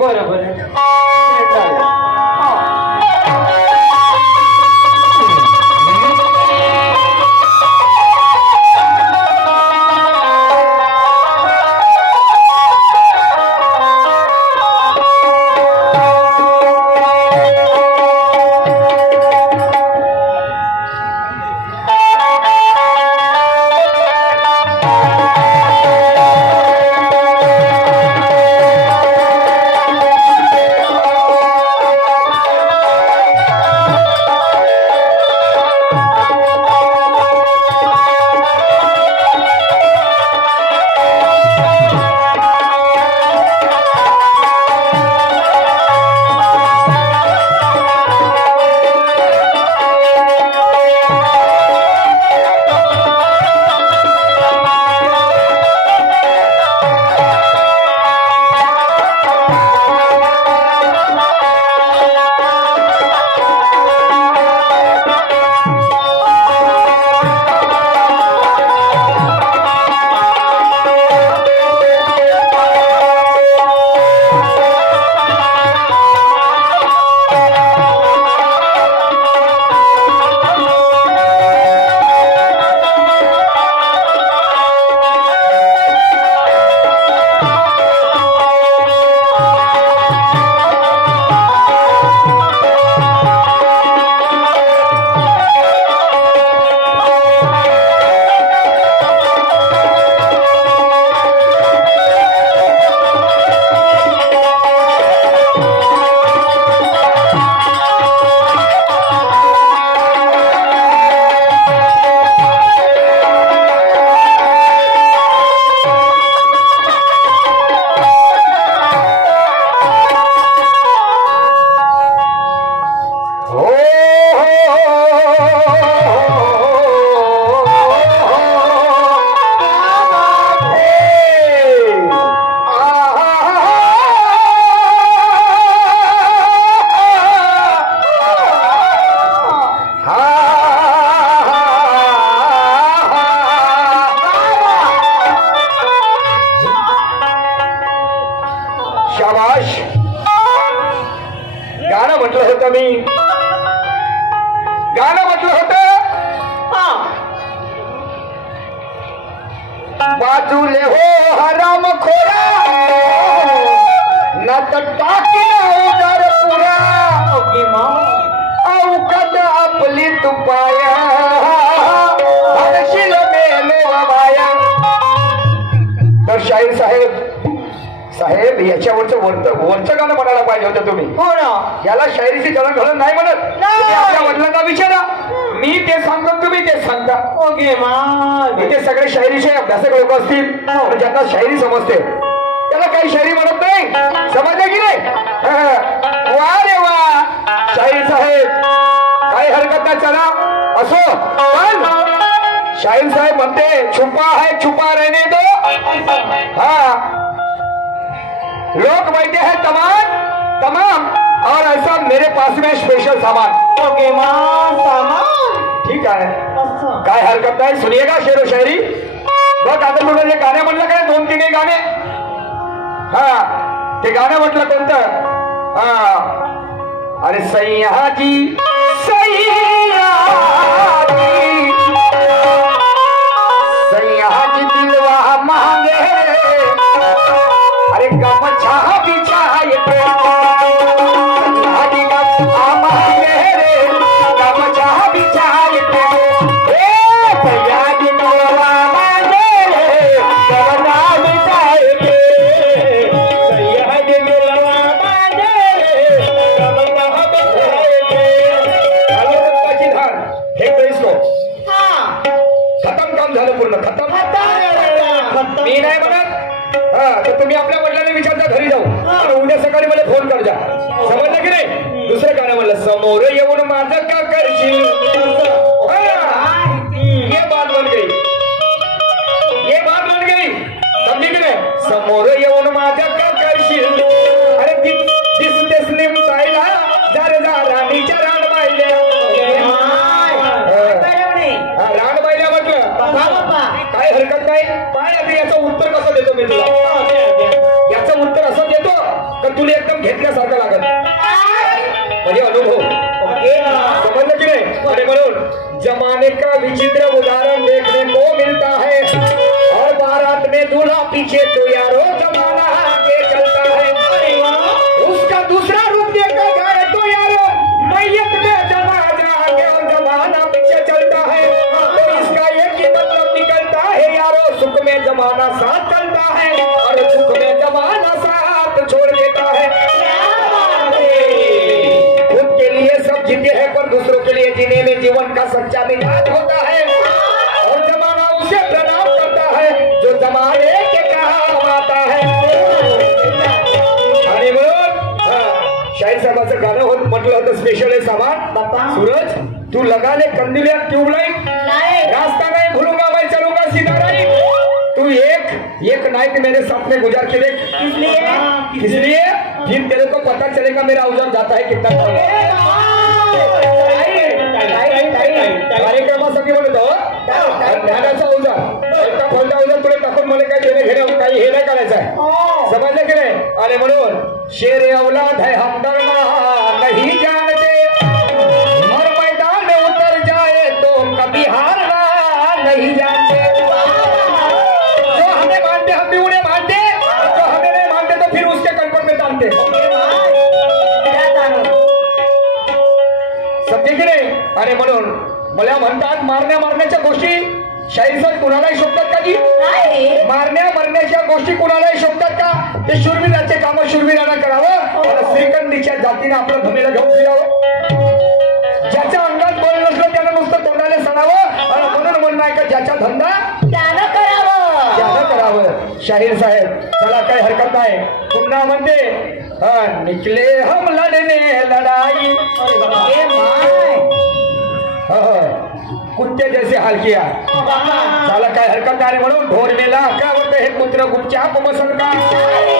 बरं बरं बाजूले हो हराम खोरा न टाकी उदार पुरा अवकद आपली तुपाया हरशील मेलो वाया. तर शाहीर साहेब याच्यावरचं वरचं गाणं म्हणायला पाहिजे होतं तुम्ही. हो ना. याला शायरीची जळणघळण नाही म्हणत. आपल्या वडिलांना विचारा. मी ते सांगतो तुम्ही ते सांगता. ओके मा इथे सगळे शायरीचे अभ्यासक लोक असतील ज्यांना शायरी समजते त्याला काही शायरी म्हणत नाही. समजले की नाही. वा रे वा शाहीर साहेब काही हरकत नाही. चला असो पण शाहीर साहेब म्हणते छुपा है छुपा रहने दो. हाँ लोग बैठे हैं तमाम और ऐसा मेरे पास में स्पेशल सामान. ओके मां सामान ठीक आहे. काय हरकत नाही. सुनिएगा शेरो शायरी. बघ आता तुला जे गाणे म्हटलं काय 2-3 गाणे. हा ते गाणं म्हटलं कोणतं. अरे सैयाजी सैयाजी दिलवा मांगे अरे गमछा बिछाए पे सैयाजी गमछा मांगे रे गमछा बिछाए पे सैयाजी दिलवा मांगे रे गमछा बिछाए पे सैयाजी दिलवा मांगे रे गमछा बिछाए पे. अगरबत्तीची धार हे पैसो खतम काम झालं पूर्ण. खतम मी नाही म्हणत. तर तुम्ही आपल्या वडिलांना विचारता घरी जाऊ आणि उद्या सकाळी मला फोन कर जा. समजलं की नाही. दुसरं गाणं म्हणलं समोर येऊन माझं का करशील. ये बात बन गई समजी की नाही. समोर येऊन माझं का करशील. अरे दिसतेस निमतायला जर जा राणीच्या रान बायल्या रान बायल्या म्हटलं काय हरकत नाही. पाय आता याचं उत्तर कसं देतो मी तुला. याचं उत्तर असं देतो तर तू घेतल्यासारखं लागत म्हणजे अनुभव समजलं की नाही. आणि म्हणून जमाने का विचित्र उदाहरण देखने को मिलता है और बारात में दूल्हा पीछे तो यारो जमाना आगे चलता है. उसका दूसरा रूप देखा जाए तो यारो मैयत में जमाना आगे और जमाना पीछे चलता है. तो इसका एक ही मतलब निकलता है यारो सुख में जमाना साथ चलता है और दुख में जमाना साथ छोड़ देता है. खुद के लिए सब जीते हैं पर दूसरों के लिए जीने में जीवन का सच्चा मिजाज होता है और जमाना उसे प्रणाम करता है जो जमाने के काम आता है. आणि म्हणून शाहीर साहेबाचं गाणं होत म्हटलं होतं स्पेशल आहे सामान. सूरज तू लगा ले कंदीलिया ट्यूबलाइट रास्ता नहीं भूलूंगा मैं चलूंगा सीधा राइट. तू एक नाइट मेरे साथ में गुजार के देख. इसलिए फिर तेरे को पता चलेगा मेरा औजार जाता है कितना. कार्यक्रमासाठी म्हणतो ज्ञानाचा औजार एका खोलचा औजार तुला टाकून मला काही देणे घेणे काही हे नाही करायचं आहे. समजलं की नाही. आणि म्हणून शेर औलाद है हम डरना नहीं जानते और मैदान में उतर जाए तो कभी हारना नहीं जानते. जो हमें मानते हम भी उन्हें मानते जो हमें नहीं मानते तो फिर उसके कंपन में टांगते. समजे की नाही. आणि म्हणून मला म्हणतात मारण्याच्या गोष्टी शाहीर सर कुणालाही शोधतात का जी. मारण्याच्या गोष्टी कुणालाही शोधतात का. ते शूरवीराचे काम शूरवीरांना करावं आणि श्रीखंडीच्या जातीने आपलं भूमीला घेऊन फिरावं. ज्याच्या अंगात बळ नसलं त्यानं नुसतं तोंडाने सणावं आणि म्हणून म्हणणं आहे का ज्याचा धंदा त्यानं करावं. शाहीर साहेब चला काही हरकत नाही. पुन्हा म्हणते निकले हम लढणे लढाई कुत्ते जैसे हाल किया. चला काय हरकत नाही. म्हणून ढोर मेला अकरावर हे कुत्र गुपचाप मसल का आणि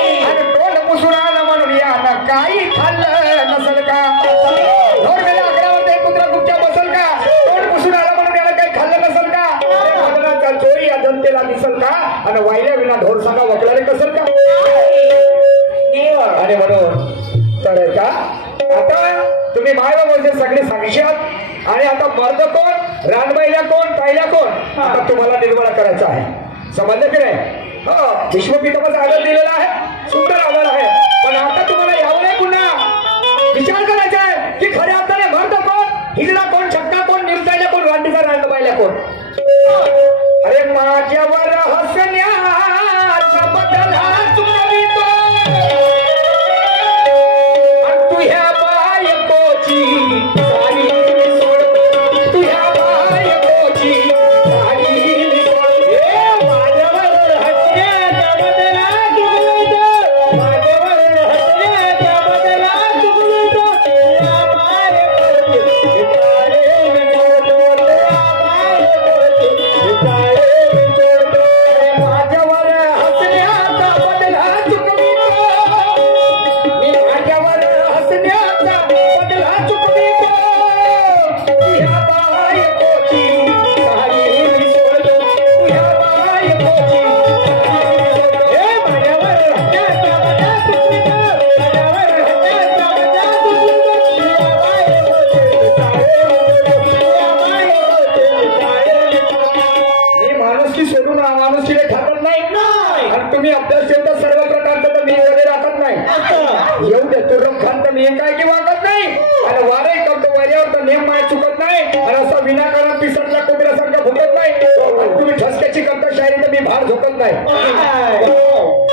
तोंड पुसुराला म्हणून या ना काही खाल्लं नसल का. ढोर मेला अकरावर हे कुत्र गुपचाप बसल का तोंड पुसुराला म्हणून याला काही खाल्लं नसल का. मदनाचा चोरी या जनतेला दिसल का आणि वाहिल्या विना ढोर सांगा वकलारे कसल का. आणि म्हणून तर का आता तुम्ही मायबाबाचे सगळे साक्षी आहात आणि आता मर्द कोण रानमहिला कोण ताईला कोण आता तुम्हाला निर्मळ करायचा आहे. समजलं की नाही. हो विश्वपिताचा आदर दिलेला आहे सुंदर आदर आहे. पण आता तुम्हाला यावं नाही पुन्हा विचार करायचा आहे की खऱ्या अर्थाने मर्द कोण हिजडा कोण छक्का कोण निर्तायला कोण रांडीचा रानमहिला कोण. अरे माझ्यावर हसण्याचा बदला चुकवितो आणि तुझ्या बायकोची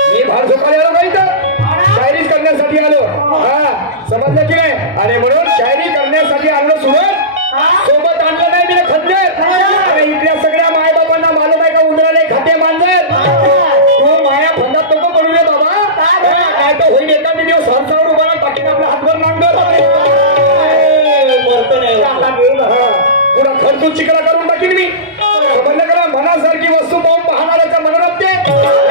मी भार झोकायला आलो शायरी करण्यासाठी आलो. समजलं की नाही. आणि म्हणून शायरी करण्यासाठी आलो सोबत आणलं नाही मी खंजर. इथल्या सगळ्या मायबाबांना मालूम आहे का उंदराने खाते मांजर. तू माया फंदात नको पडू दे बाबा. काय तर होईल एखादी दिवस संसार उभारा टाकीन आपल्या हातवर नांगर पुन्हा खर्चून चिकला करून टाकीन मी. समजलं करा. मनासारखी वस्तू पाहून पाहणाऱ्याच्या मनात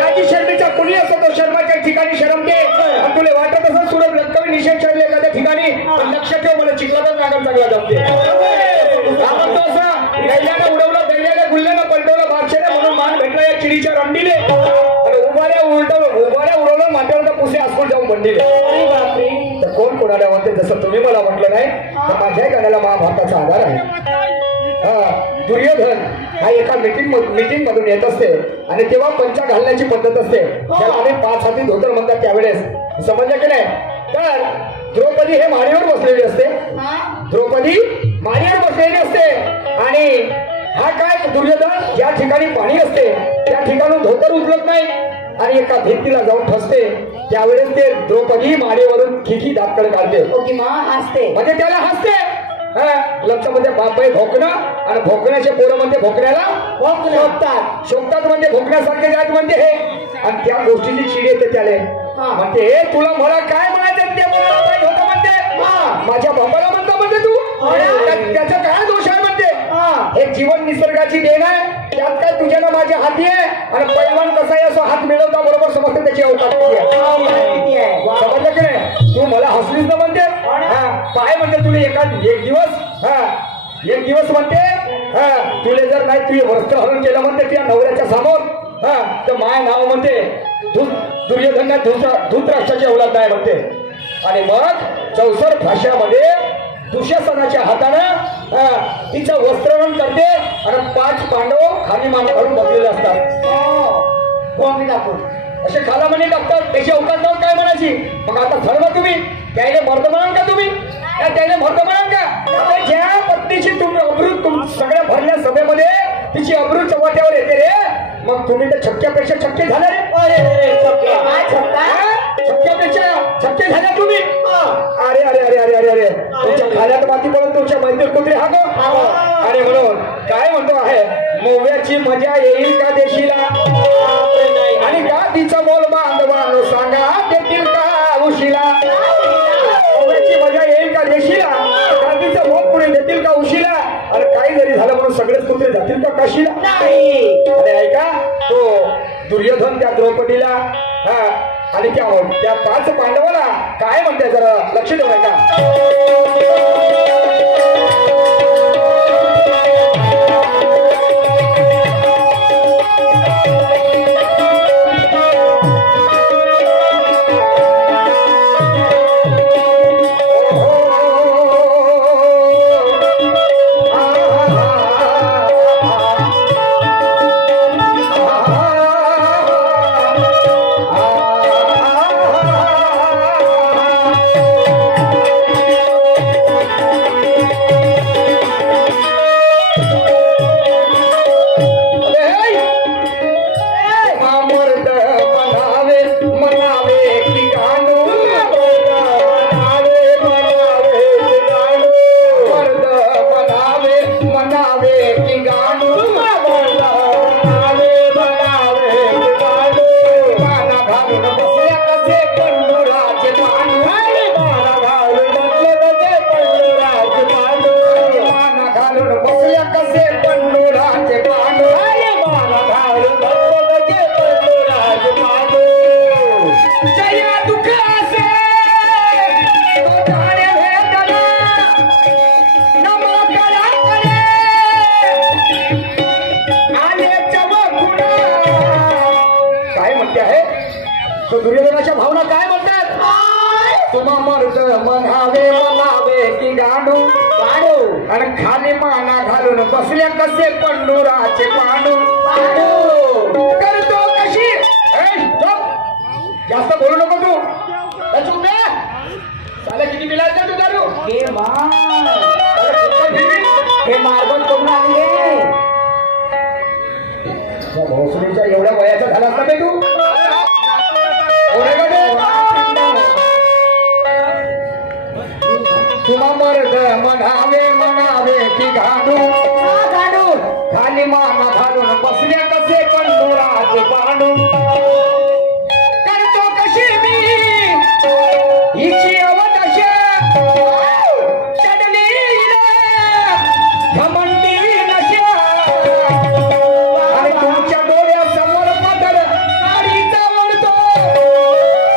राजी शर्मीच्या कुणी असतो तो शर्माच्या ठिकाणी शरमते. तुला वाटत असं सुरत लटकवी निषेध चढले एखाद्या ठिकाणी लक्ष ठेव मला चिखलातच नागर चांगला जमते. असं दैल्याने उडवलं दैल्याने गुल्ल्यानं पलटवलं बादशाने म्हणून मान भेटला या चिडीच्या रंडीले आणि उभाऱ्या उडवलं माट्यावर पुसे आसकून जाऊन बंडीले. कोणाला म्हणते जसं तुम्ही मला म्हटलं नाही तर माझ्या गाण्याला महाभारताचा आधार आहे. दुर्योधन हा एका मीटिंग मधून येत असते आणि तेव्हा पंचा घालण्याची पद्धत असते त्याला आम्ही 5 हाती धोतर म्हणतात. त्यावेळेस समजलं की नाही. तर द्रौपदी हे माडीवर बसलेली असते. द्रौपदी माडीवर बसलेली असते आणि हा काय दुर्योधन ज्या ठिकाणी पाणी असते त्या ठिकाणी धोतर उचलत नाही आणि एका भिंतीला जाऊन फसते. त्यावेळेस ते द्रौपदी माडीवरून खिखी दातकड काढते हसते म्हणजे त्याला हसते. लक्षामध्ये बापय भोकणं आणि भोकण्याचे पोरं म्हणते भोकण्याला शोभतात म्हणजे भोकण्यासारखे जात म्हणते हे. आणि त्या गोष्टीची चिड येते त्याला म्हणते हे तुला मला काय म्हणायचं ते मला होतं म्हणते. माझ्या बापाला म्हणता म्हणते तू त्याचा काय दोष आहे म्हणते. हे जीवन निसर्गाची देण आहे त्यात काय तुझ्या ना माझ्या हाती आहे. आणि पैलवान कसा आहे असं हात मिळवता बरोबर समजते त्याची अवकाश किती आहे. समजलं की नाही. तू मला हसलीस ना म्हणते काय म्हणते तुला एक दिवस म्हणते तुले जर नाही तुझे वस्त्र हरण केलं म्हणते तुझ्या नवऱ्याच्या समोर तर माय नाव म्हणते दुर्योधन धृतराष्ट्राची औलाद नाही म्हणते. आणि मग 64 भाषामध्ये दुःशासनाच्या हातानं तिचं वस्त्रहरण करते आणि 5 पांडव खाली मांडी घालून बसलेले असतात. असे खालामणी टाकतात त्याची अवकाश नाव काय म्हणायची. मग आता ठरवा तुम्ही त्याने मर्द म्हणाल का तुम्ही त्याने मर्द म्हणाल का. ज्या पत्नीची तुम्ही अब्रू सगळ्या भरल्या सभेमध्ये तिची अब्रू चव्हाट्यावर येते रे मग तुम्ही तर छक्क्यापेक्षा छक्के झाले रे. छक्क्यापेक्षा छक्के झाल्या तुम्ही. अरे अरे अरे अरे अरे अरे तुमच्या खाल्यात माती पडून तुमच्या मैत्री कुत्रे हा गो. अरे म्हणून काय म्हणतो आहे मोव्याची मजा येईल का देशीला आणि का तिचं मोल बांधवानो सांगा देतील का उशीला. मोव्याची मजा येईल का देशीला का तिचं मोल पुढे देतील का उशीला. अरे काही जरी झालं म्हणून सगळेच कुत्रे जातील का काशीला. अरे ऐका तो दुर्योधन त्या द्रौपदीला आणि त्या 5 पांडवाला काय म्हणते जरा लक्ष देऊ नका. दुर्योधनाच्या भावना काय म्हणतात. तुम्हा मर्द म्हणावे म्हणावे की गाडू गाडू आणि खाली माना घालून बसल्या कसे पंडुराचे पांडू करतो कशी. जास्त बोलू नको तू चालेल. किती मिळायचं तू दारू हे मार्बल करून आणले भोसडीच्या एवढ्या वयाचा झाला असता ते तू. तुम्हा मर्द म्हणावे म्हणावे की घालू घालू खाली माना घालून बसल्या कसे पंडुराचे पांडू करतो कशी मी हिची अवदशा चढली घमंडी नशा आणि तुमच्या डोळ्यासमोर पदर साडीचा वळतो.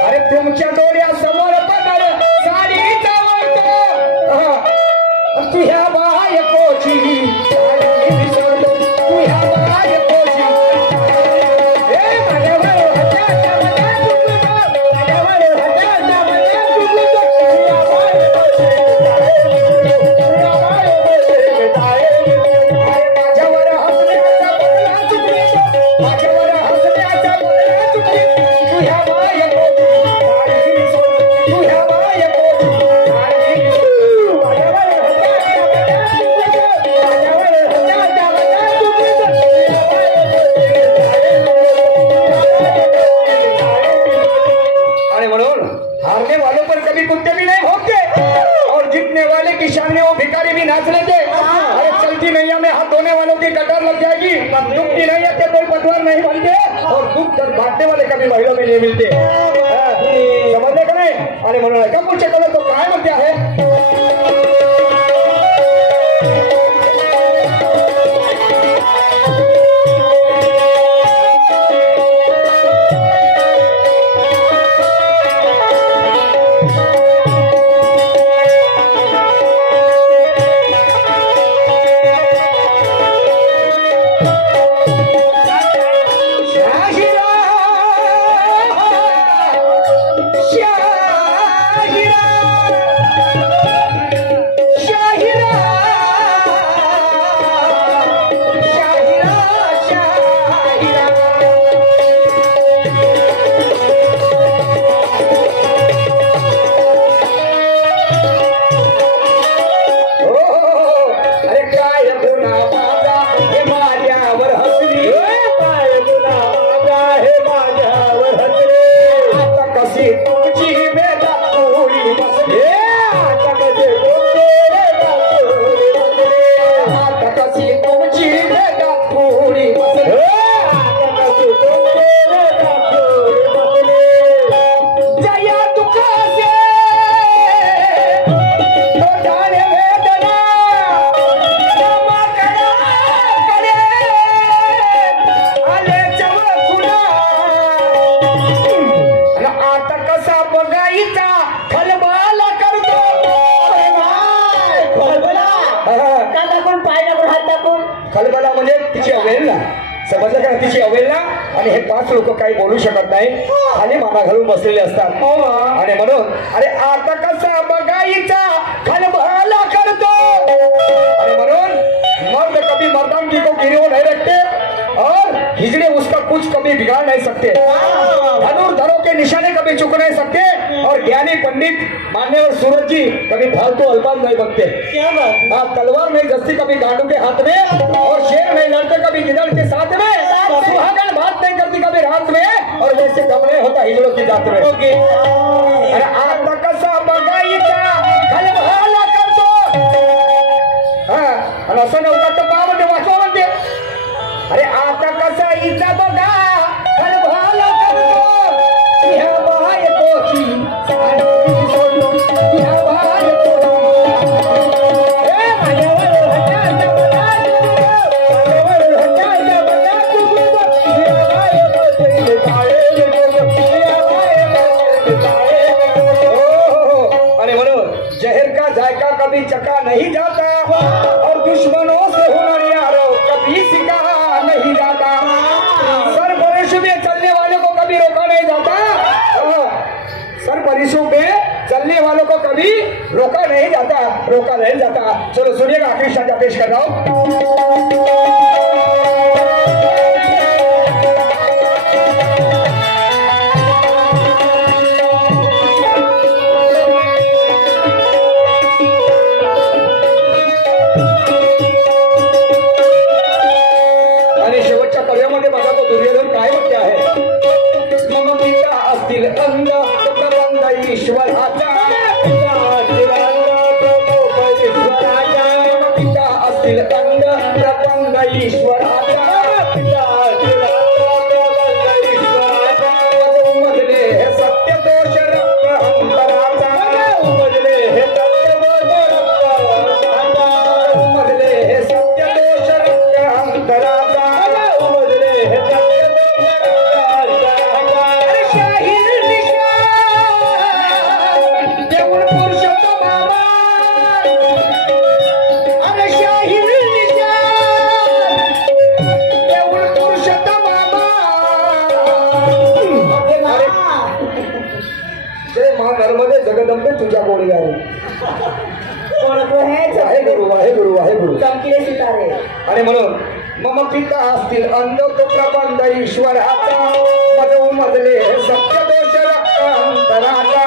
अरे तुमच्या डोळ्यासमोर पदर साडीचा तुझ्या बायकोची तुझ्या बायकोची तुझ्या बायको अरे म्हणून हारने वालों पर कभी कुत्ते भी नहीं भौंकते और जीतने वाले की शान में वो भिखारी भी नाच लेते। अरे चलती नैया में हाथ धोने वालों की कटार लग जाएगी, डूबती नैया के कोई पटवार नहीं बनते और डूब कर भागने वाले कभी महिला में नहीं मिलते। समझने का नहीं? अरे म्हणून कब पूछे कलर तो काय म्हणते आहे खलबला म्हणजे तिची अवहेलना, समजलं का? तिची अवहेलना आणि हे पाच लोक काही बोलू शकत नाही, खाली माना घालून बसलेले असतात आणि म्हणून अरे आता कसा बघायचा खलबला करतो आणि म्हणून मर्द कभी मर्दानगी को गिरव नहीं रखते और हिजड़े उसका कुछ कभी बिगाड़ नहीं सकते, धनुर्धरों के निशाने कभी चुक नहीं सकते और ज्ञानी पंडित मान्यवर सूरज जी कभी फालतू अल्फाज नहीं बकते। क्या बात? आप तलवार नहीं जस्ती कभी गांडू के हाथ में और शेर नहीं लड़ते कभी गिदड़ के साथ में, सुहागन बात नहीं करती कभी रात में और वैसे कब नहीं होता हिजड़ों की जात में। अरे आता कसा बघायचा खलबला करतो, आणि असं नव्हतं तर पहा म्हणते वाचवा म्हणते अरे आता कसा हिचा बघा खलबला करतो ह्या बायकोची साडी सोडून ह्या बायकोची जहर का जायका कभी चखा नहीं जाता और दुश्मनों से हुनर यारो कभी सिखा नहीं जाता, सर बरिशों में चलने वालों को कभी रोका नहीं जाता, सर बरिशों में चलने वालों को कभी रोका नहीं जाता। चलो सुनिएगा आखिरी शाजा पेश कर रहा हूँ। ईश्वराचा पिता असतील अंग प्रपंग ईश्वराचा उमजले हे सत्य दोष रक्त अंतराचा, उमजले हे सत्य दोष रक्त अंतराचा, उमजले हे सत्य नर्मदे जगदंबे तुझ्या गोळी आहे गुरु चमकीले सितारे आणि म्हणून मम पिता असतील अंध तो प्रबंध ईश्वराचा मज उमजले सत्य दोष रक्त अंतराचा,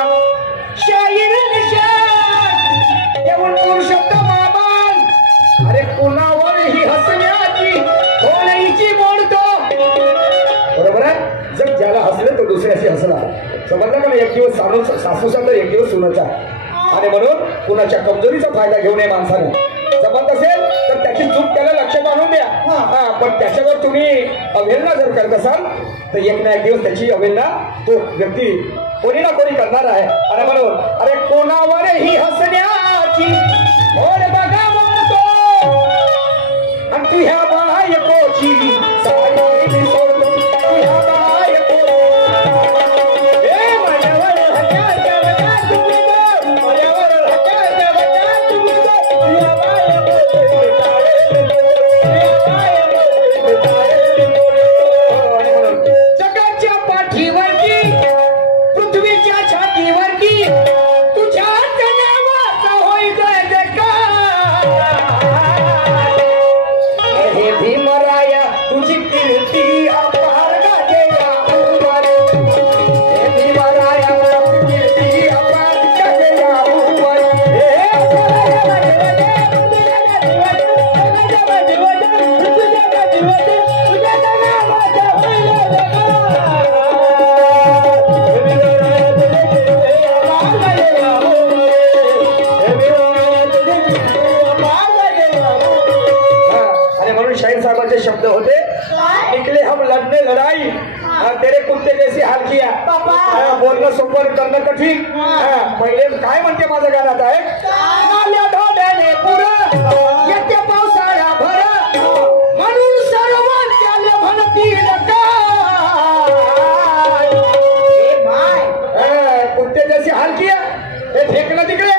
समजलं का? एक दिवस सासूचा तर एक दिवस सुनाचा. आणि म्हणून कुणाच्या कमजोरीचा फायदा घेऊ नये माणसाने. जमत असेल तर त्याची चूक त्याला लक्षात आणून द्या. पण त्याच्यावर तुम्ही अवहेलना जर करत असाल तर एक ना एक दिवस त्याची अवहेलना तो व्यक्ती कोणी ना कोणी करणार आहे. आणि म्हणून अरे कोणावर ही हसण्याची मोर बघा म्हणतो आणि तू ह्या बायकोची साडी सोडतो. तू ह्या बायको शब्द होते. निकले हम लड़ने लड़ाई तेरे कुत्ते जैसी हाल किया. बोलणं सोपं करणं कठीण. पहिले काय म्हणते माझं गाण्यात आहे. येते पावसाळ्या भर म्हणून सर्व त्याला म्हणतील कुत्ते जैसी हाल किया. हे फेकलं तिकडे.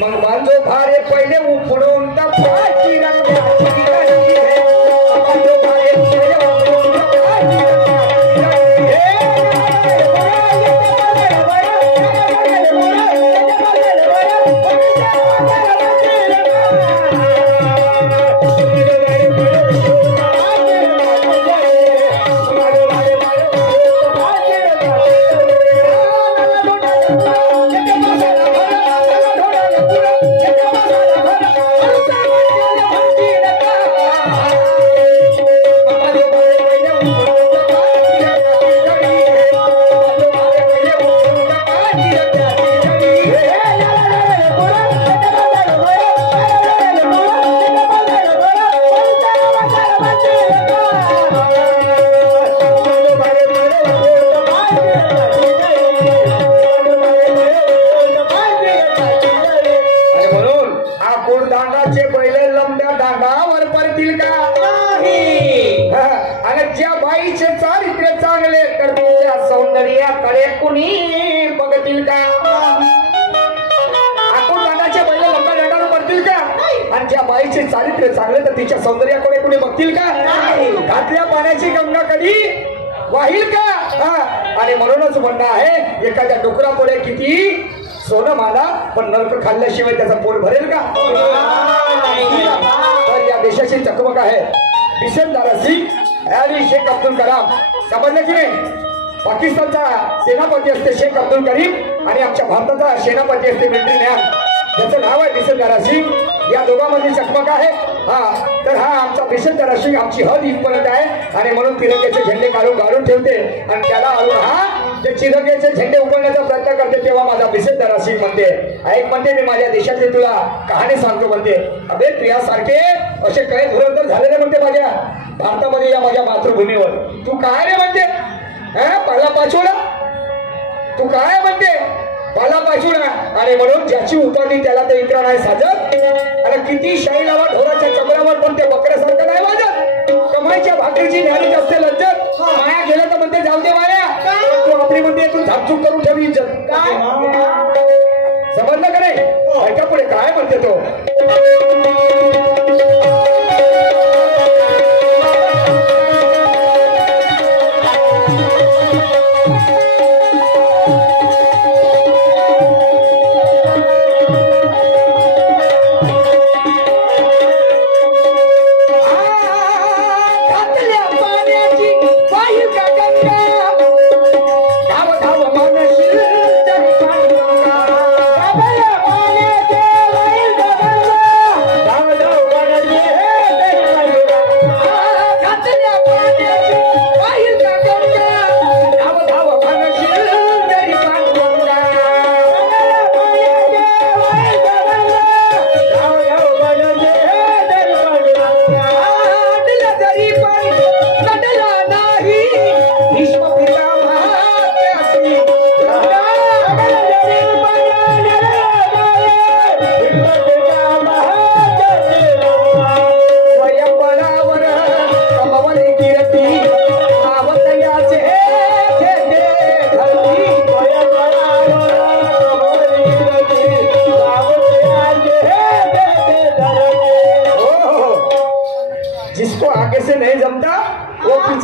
मग मांजो भारे पहिले उपडून पाची चारित्र्य चांगले तर तिच्या सौंदर्याकडे कुणी बघतील का? घातल्या पाण्याची गंगा कधी वाहील का? आणि म्हणूनच म्हणणं आहे एखाद्या डुकरापुढे किती सोनं माना पण नरक खाल्ल्याशिवाय त्याचा पोट भरेल का? तर या देशाची चकमक आहे. बिशनदारा सिंग आणि शेख अब्दुल कलाम. समजलं की नाही? पाकिस्तानचा सेनापती असते शेख अब्दुल करीम आणि आमच्या भारताचा सेनापती असते मिलिटरी मॅन. ज्याचं नाव आहे बिशनदारा सिंग. या दोघांमध्ये चकमक आहे. तर हा आमचा बिशनदारा सिंग आमची हद इथपर्यंत आहे. आणि म्हणून तिरंग्याचे झेंडे गाडून ठेवते आणि त्याला जे चिरंगेचे झेंडे उघडण्याचा प्रयत्न करते तेव्हा माझा बिशनदारा सिंग म्हणते. ऐक म्हणते मी माझ्या देशातली तुला कहाणी सांगतो म्हणते. अबे तुझ्यासारखे असे काही धुरंधर झालेले म्हणते माझ्या भारतामध्ये या माझ्या मातृभूमीवर. तू काय रे म्हणते पाला पाचोळा. तू काय म्हणते पाला पाचोळा. आणि म्हणून ज्याची उपाधी त्याला ते इतरा नाही साजत. आणि किती शाही लावा ढोराच्या चक्रावर पण ते बकऱ्यासारखं नाही वाजत. कमाईच्या भाकरीची न्यारी असते लज्जत. माया गेलं तर म्हणते जाऊ दे माया. तू आपली म्हणते तू झापचूक करून ठेवी इज्जत. समजलं का नाही? ऐका पुढे काय म्हणते तो.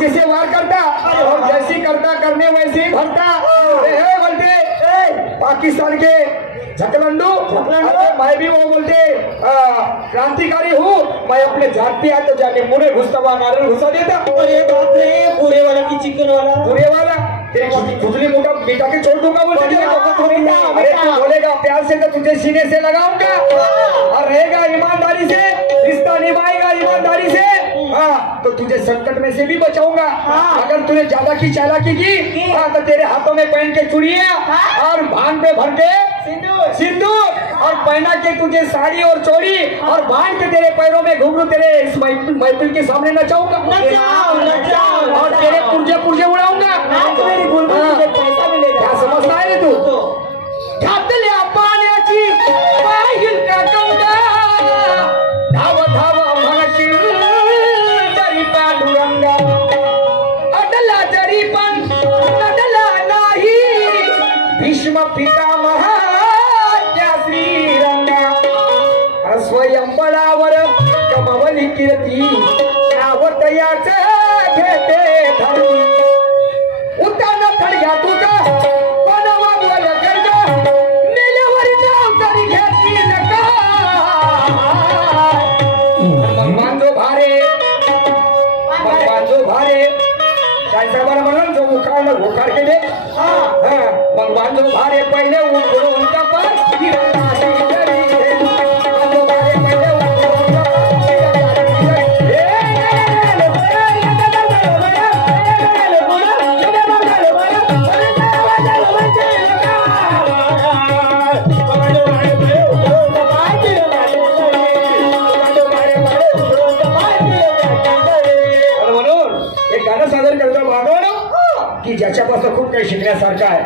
पीछे से वार करता और जैसी करता करने वैसे ही भरता। अरे बोलते पाकिस्तान के झकलंडू, मैं भी वो बोलते क्रांतिकारी हूँ, मैं अपने जात पे आया तो जाके मुरे घुसता हुआ नारियल घुसा देता। अरे बाप रे, पूरे वाला की चिकन वाला, पूरे वाला तेरे खुजली मोटा बेटा के छोड़ दूंगा बोलते। अरे तू बोलेगा प्यार से तो तुझे सीने से लगाऊंगा और रहेगा ईमानदारी से, रिश्ता निभाएगा ईमानदारी से, हाँ तो तुझे संकट में से भी बचाऊंगा। अगर तूने ज्यादा की चालाकी की तो तेरे हाथों में पहन के चूड़ियां और भांग पे भर के सिंदूर और पहना के तुझे साड़ी और चोरी और बांध के तेरे पैरों में घुंघरू तेरे इस महफिल के सामने नचाऊंगा और तेरे पुर्जे पुर्जे उड़ाऊंगा। पैसा मिलेगा, क्या समझता है तू? घातल्या पाण्याची पाहिल का गंगा, धाव धाव म्हणशील तरी पांडुरंगा, अडला तरी पण नडला नाही, भीष्म पितामह स्वयंबळावर कमवली कीर्ती, नावतयाच घेते धरून, उतान थडग्या तुझं कोणावा बोल गर्ग, नेल्यावर नाव तरी घेतली नका। मग बांधो भारे काय साहेबांना म्हणून जो उखार केले, मग बांधो भारे पहिले उघडून कपार की ज्याच्यापासून खूप काही शिकण्यासारखं आहे।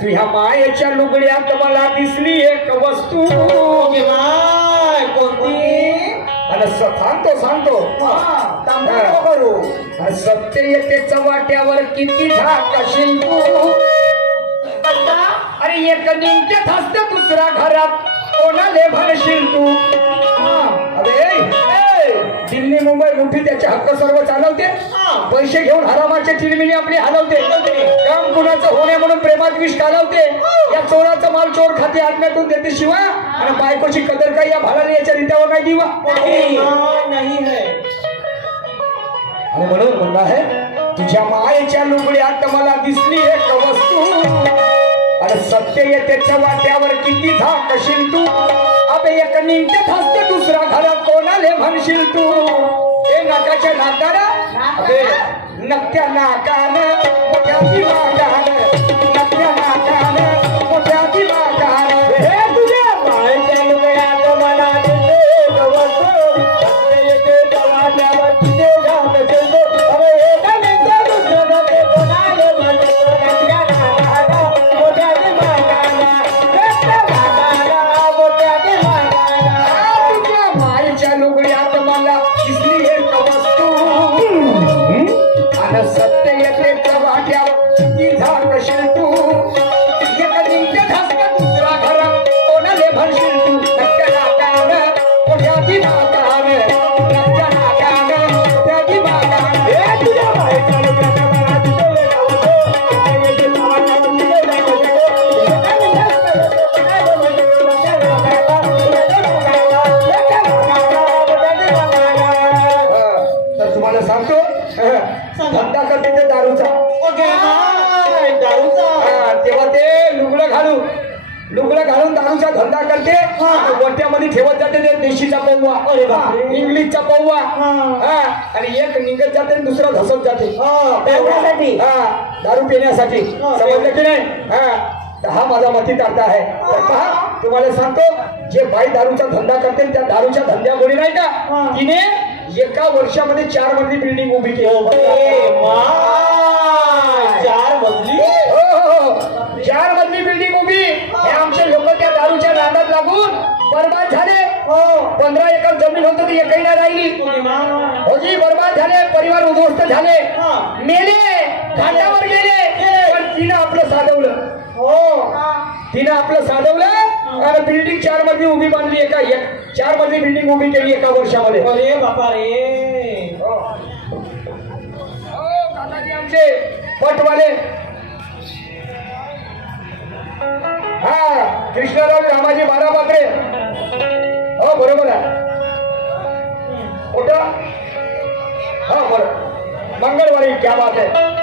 तुझ्या मायेच्या लुगड्यात मला दिसली एक वस्तू, सांगतो करू, सत्य येतेच वाट्यावर किती धाकशील तू, अरे एक निंक्यात हसत दुसरा घरात कोणाले भरशील तू। अरे दिल्ली मुंबई मोठी त्याचे हक्क सर्व चालवते, पैसे घेऊन हरामाचे चिरमिनी आपली हलवते, काम कुणाचं होणे म्हणून प्रेमात विष घालवते, या चोराचा माल चोर खाते आत्म्यातून देते शिवा, आणि बायकोची कदर काय या भालाने याच्या रित्यावर काय दिवा नाही है। आणि म्हणून म्हणला आहे तुझ्या मायेच्या लुगड्यात मला दिसली एक वस्तू, अरे सत्य येतेच्या वाट्यावर किती धाकशील तू, अबे एक निंक्यात हसते दुसरा घरात कोणाले म्हणशील तू। हे नाकाच्या नाकाला अबे नक्क्या नाकान मोठ्या दिमागान, नक्क्या नाकान मोठ्या दिमागान, हे तुझ्या मायेच्या लुगड्यात मला दिसली एक वस्तू, सत्य येतेच्या वाट्यावर किती धाकशील तू, अबे एक निंक्यात दुसरा घरात कोणाले म्हणशील तू। नक्क्या नाकान मोठ्या दिमागान, नक्क्या नाकान मोठ्या दिमागान, तुझ्या मायेच्या लुगड्यात मला दिसली एक वस्तू, आणि सत्य येतेच्या वाट्यावर किती धाकशील तू, एक निंक्यात हसत दुसरा घरात कोणाले भरशील तू। नक्क्या नाकान मोठ्या दिमागान, नक्क्या नाकान मोठ्या दिमागान, हे तुझ्या मायेच्या लुगड्यात मला दिसली एक वस्तू, सत्य येतेच्या वाट्यावर किती धाकशील तू, एक निंक्यात हसत दुसरा घरात। तर तुम्हाला सांगतो धंदा करते ते दारूचा, तेव्हा ते लुगडं घालून दारूचा धंदा करते, गोट्यामध्ये ठेवत जाते ते देशीचा पौवा, इंग्लिशचा पौवा, आणि एक निघत जाते दुसरा धसत जाते दारू पिण्यासाठी, समजलं की नाही। हा माझा मतीत अर्थ आहे। तर पहा तुम्हाला सांगतो जे बाई दारूचा धंदा करते त्या दारूच्या धंद्यामुळे नाही का तिने एका वर्षामध्ये 4 मजली बिल्डिंग उभी केली। 4 मजली? हो, 4 मजली बिल्डिंग उभी। हे आमचे लोक त्या दारूच्या नादात लागून बर्बाद झाले। 15 एकर जमीन होती ती एकही नाही राहिली, होजी बर्बाद झाले, परिवार उद्ध्वस्त झाले, मेले, घाटावर गेले, पण तिनं आपलं साधवलं। तिनं आपलं साधवलं आणि बिल्डिंग 4 मजली उभी बांधली, 4 मजली बिल्डिंग उभी केली एका वर्षामध्ये। अरे बापा रे, आमचे पटवाले हा कृष्णराव रामाजी बारापात्रे हो बरोबर आहे कुठं हा बरं मंगळवारी क्या बात आहे